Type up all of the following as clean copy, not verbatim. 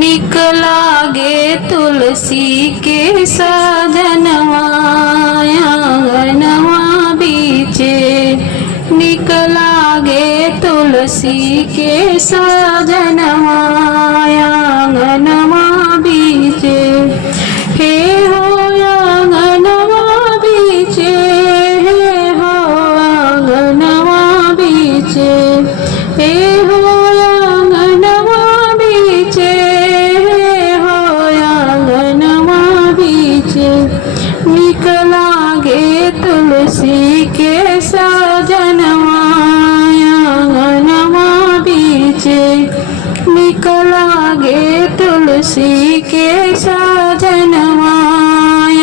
निक लागे तुलसी के सजनवा आंगनवा बीचे। निक लागे तुलसी के सजनवा आंगनवा बीचे। हे हो आंगनवा बीचे, हे हो आंगनवा बीचे, हे हो आंगनवा बीचे, हे हो आंगनवा बीचे। निक लागे तुलसी के सजनवा आंगनवा बीचे। निक लागे तुलसी के सजनवा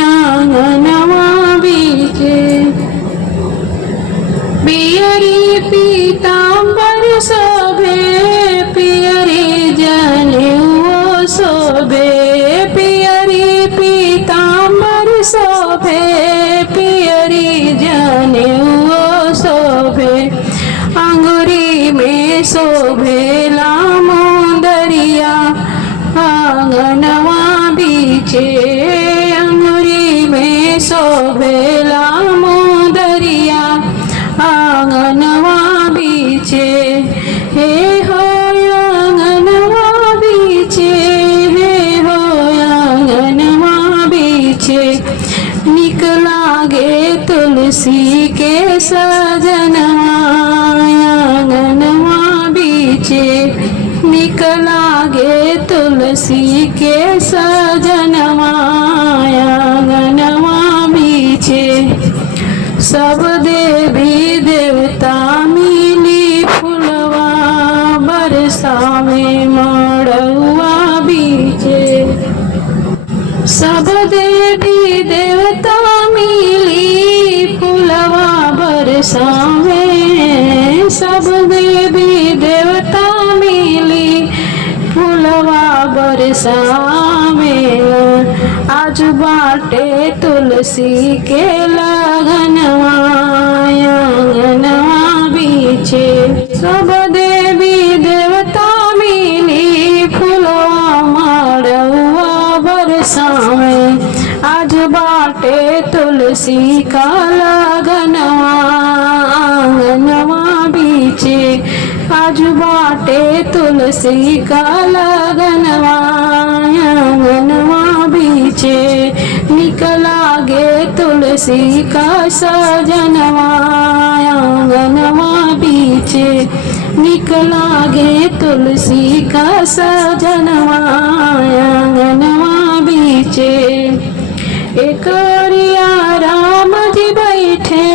आंगनवा बीचे। पियरी पीताम्बर शोभे, पियरी जनेऊ शोभे, पियरी पीताम्बर शोभे, पियरी जनेऊ शोभे। अंगुरी में शोभेला मुंदरिया आंगनवा बीचे। अंगुरी में शोभेला मुंदरिया आंगनवा बीचे। हे हो आंगनवा बीचे, हे हो आंगनवा बीचे। निक लागे तुलसी के सजनवा आंगनवा बीचे। निक लागे तुलसी के सजनवा आंगनवा बीचे। सब देवी देवता मिली फुलवा बरसावे मड़ुआ बीचे। सब देवी देवता मिली फुलवा बरसावे, सब देवी देवता मिली फुलवा बरसावे। आज बाटे तुलसी के लगनवा आंगनवा बीचे। सब देवी देवता मिली फुलवा मड़ुआ बरसावे। आज बाटे तुलसी का लगनवा आंगनवा बीचे। आज बाटे तुलसी का लगनवा आंगनवा बीचे। निक लागे तुलसी का सजनवा आंगनवा बीचे। निक लागे तुलसी का सजनवा आंगनवा बीचे। एक ओरिया राम जी बैठे,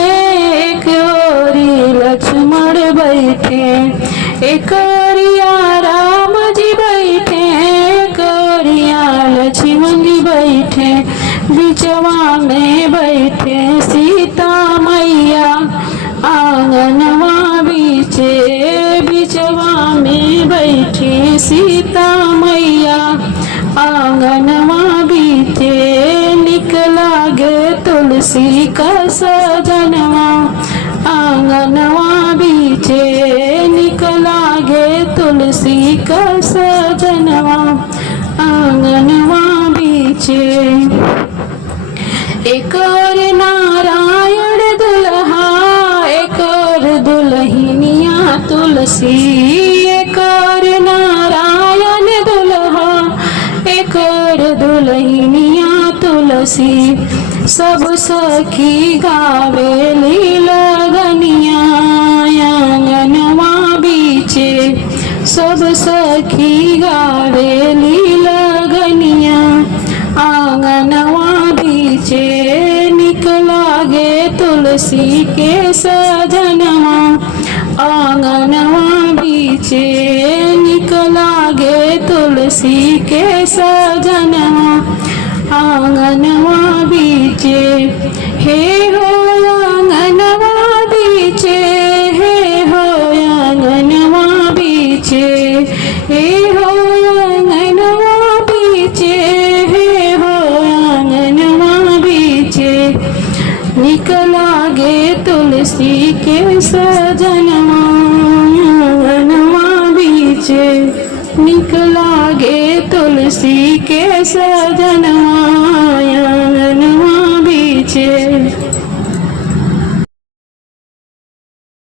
एक ओरी लक्ष्मण बैठे। एक ओरिया राम जी बैठे, एक ओरिया लक्ष्मण जी बैठे। बिचवा में बैठे सीता मैया आंगनवा बीचे। बिचवा में बैठे सीता मैया आंगनवा बीचे। निक लागे तुलसी का सजनवा आंगनवा बीचे। निक लागे तुलसी का सजनवा आंगनवा बीचे। एक और नारायण दुल्हा, एक और दुल्हनिया तुलसी। एक और नारायण दुल्हा, एक और दुल्हनिया तुलसी। सब सखी गावेली लगनिया आंगनवा बीचे। सब सखी गावेली लगनिया आंगनवा बीचे। निक लागे तुलसी के सजनवा आंगनवा बीचे। निक लागे तुलसी के सजनवा आंगनवा बीचे। हे हो आंगनवा बीचे, हे हो आंगनवा बीचे, हे हो आंगनवा बीचे, हे हो आंगनवा बीचे। निक लागे तुलसी के सजनवा आंगनवा बीचे। निक लागे तो तुलसी के सजनवाया